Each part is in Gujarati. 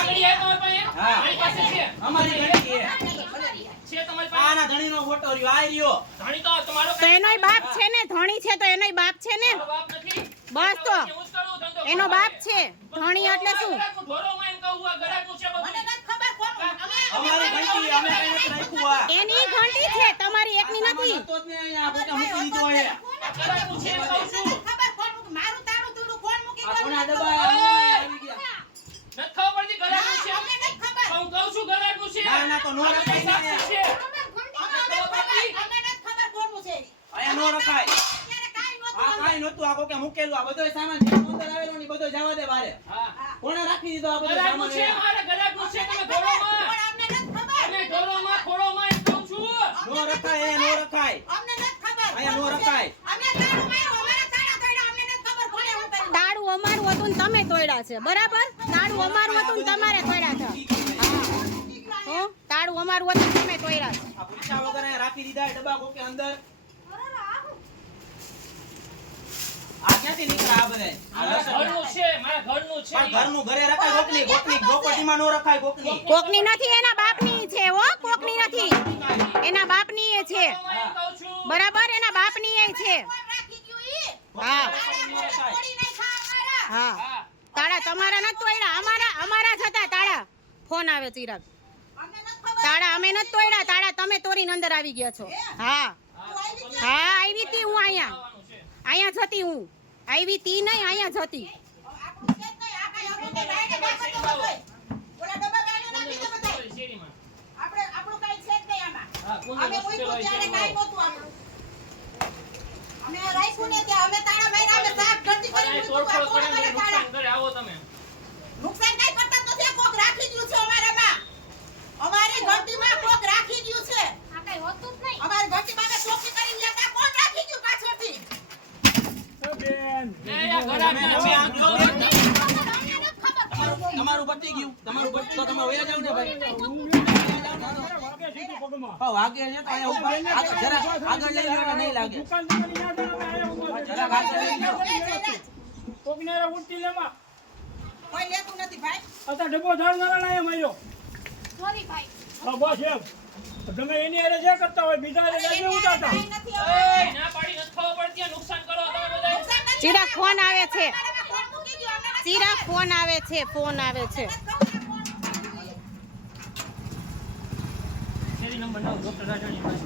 લાકડી હે તમારી પાસે? હા. મારી પાસે છે. અમારી ઘણી છે છે તમારી પાસે? આના ધણીનો ફોટો રહ્યો આ રહ્યો ધણી તો તમારો તો એનોય બાપ છે ને, ધણી છે તો એનોય બાપ છે ને. મારો બાપ નથી. બસ તો હું જ કરું ધંધો. એનો બાપ છે, ધણી એટલે શું? ગરાકનું ઢોરો માં એમ કહું આ ગરાકનું છે બાપુ. અમારી ઘંટી અમે કઈ નથી રાખ્યું આ એની ઘંટી છે, તમારી એકની નથી. તો જ ને અહીંયા આપણે મૂકી દીધો હે આ ગરાકનું છે એમ કહું છું. આ કોના ડબ્બા આવી ગયા નથી ખબર પડતી ગરાકનું છે. હું કહું છું ગરાકનું છે. ના ના તો નો રખાય સાચું ને છે. અહીંયા નો રખાય આ કાઈ નતું આ કોકે મૂકેલું આ બધોય સામાન જે અંદર આવેલો ને બધો જવા દે બારે હા. કોણે રાખી દીધો આ બધો ગરાકનું સામાન છે અહીંયા? મારે ગરાકનું છે તમે ઢોરોમાં. તમે ઢોરોમાં ખોળોમાં એમ કહું છું. નો રખાય એ નો રખાય અહીંયા નો રખાય તાળું અમારું હતું ને તમે તોડ્યા છે, બરાબર? તાળું અમારું હતું ને તમારે તોડ્યા છે. હો, તાળું અમારું હતું ને તમે તોડ્યા છે. આ પૂછ્યા વગર અહીંયા રાખી દીધા એ ડબ્બા કોકે અંદર આ ક્યાંથી નીકળ્યા આ બધા મારા ઘરનું છે મારા ઘરનું છે. પણ ઘરનું ઘરે રખાય કોકની પ્રોપર્ટીમાં નો રખાય કોકની કોકની નથી, એના બાપની છે. હો, કોકની નથી, એના બાપની એ છે, એમ કહું છું. બરાબર? એના બાપની એ છે. હા હા, હા. તાળા તમારા નથી તોડ્યા, અમારા જ હતા તાળા. ફોન આવે ચિરાગ. તાળા અમે નથી તોડ્યા, તાળા તમે તોડીને અંદર આવી ગયા છો. હા હા, આવી તી હું અહીંયા જતી, હું આવી તી નહીં, અહીંયા જતી. શેરીમાં. આપણે આપણું કઈ છે જ નહીં આમાં. હા, કોને અમે મુશ્કેલ મૂક્યું હોય છે ત્યારે એમાં. કાંઈ નહોતું આપણું. અમે રાખ્યું ને ત્યાં અમે તાળા માર્યા, અમે સાફ ગળતી કરી અને મૂક્યું. તોડફોડ આ કોણ કરીને કરે તાળા? નુકસાન કરે આવો તમે. નુકસાન કાંઈ કરતા જ નથી. કોક રાખી ગયું છે અમારામાં. અમારી ઘંટીમાં કોક રાખી ગયું છે. અમારી ઘંટીમાં અમે ચોકી કરી ગયા હતા. કોણ રાખી ગયું પાછળથી? એ આ ગરાકના છે. તમારું પતી ગયું તમારું પતી તો તમે વયા જાવ ને ભાઈ હા વાગે છે તો અહીંયા ઉપર જરા આગળ લઈ લો ને નહીં લાગે જરા આગળ લઈ લો કોઈ લેતું નથી ભાઈ. તમે એની હારે જે કરતા હોય બીજા હારે જાજે ઉતારતા કાંઈ નથી એ હવે. ના પાડી નથી ખબર પડતી આ નુકસાન કરો તમે બધા. નુકસાન નથી. ચિરાગ ફોન આવે છે, અમારામાં કોણ મૂકી ગયું? અમને નથી ચિરાગ ફોન આવે છે, ફોન આવે છે. ખબર કોણ મૂકી ગયું. શેરી નંબર 9 ડોક્ટર રાજાણી પાસે.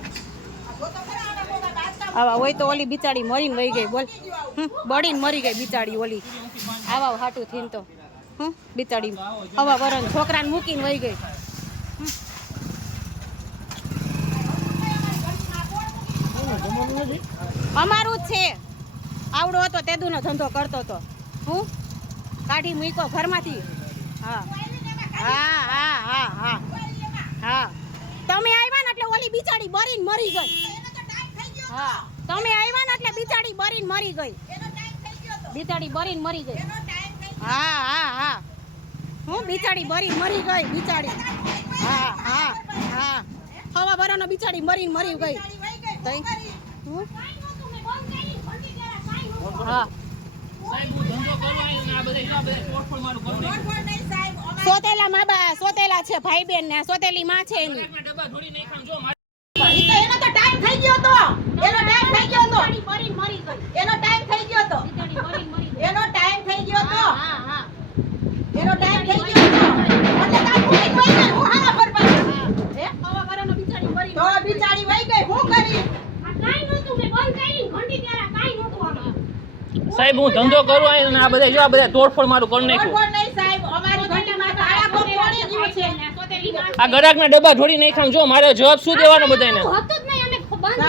આ જો તો ખરા આના કોકા બાદશાહ આવા હોય તો ઓલી બિચારી મરીને વહી ગઈ, બોલ. બળીને મરી ગઈ બિચારી ઓલી. આવા હાટું થઈને તો બિચારી આવા વરણ છોકરાને મૂકીને વહી ગઈ. અમારું જ છે, આવડો હતો તેદુનો ધંધો કરતો હતો, હું કાઢી મૂક્યો ઘરમાંથી. હા હા હા હા હા હા, તમે આવ્યા ને એટલે ઓલી બિચારી બળીને મરી ગઈ. એનો તો ટાઈમ થઈ ગયો. હા, તમે આવ્યા ને એટલે બિચારી બળીને મરી ગઈ. એનો ટાઈમ થઈ ગયો તો. બિચારી બળીને મરી ગઈ. એનો ટાઈમ થઈ ગયો. હા હા હા, હું બિચારી બળીને મરી ગઈ બિચારી. હા હા હા, હવા બરાનો બિચારી મરીને મરી ગઈ. ગાડી વહી ગઈ. તઈ. શું કરી? હું? હા. હા, સાહેબ હું ધંધો કરું અહીં ને આ બધા તોડફોડ મારું કરું નહીં. ગોળ નહીં સાહેબ. અમારે સોતેલા મા બા સોતેલા છે, ભાઈ બેન ને સોતેલી માં છે એની. ગરાકના ડબ્બા ધોળી નાખ્યા જો મારે ઈ તો એનો તો ટાઈમ થઈ ગયો તો. એનો ટાઈમ થઈ ગયો તો. બળીને મરી ગઈ. એનો ટાઈમ થઈ ગયો તો. બિચારી બળીને મરી ગઈ. એનો ટાઈમ થઈ ગયો તો. હા હા એનો ટાઈમ થઈ ગયો તો. એટલે તાર ભૂલી ગઈ ને હું હારા ભરપાઈ. હે? હવા બરાનો બિચારી મરી તો બિચારી વહી ગઈ. હું કરી? સાહેબ હું ધંધો કરું અહીં ને આ બધા જો આ બધા તોડફોડ મારું કરી નાખ્યું. ગોળ નહીં સાહેબ. અમારી ઘંટીમાં તાળા કોક તોડી ગયું છે. આ ગરાકના ડબ્બા ધોળી નાખ્યા જો મારે જવાબ શું દેવાનો બધાને. હતું જ નહીં, અમે બંધ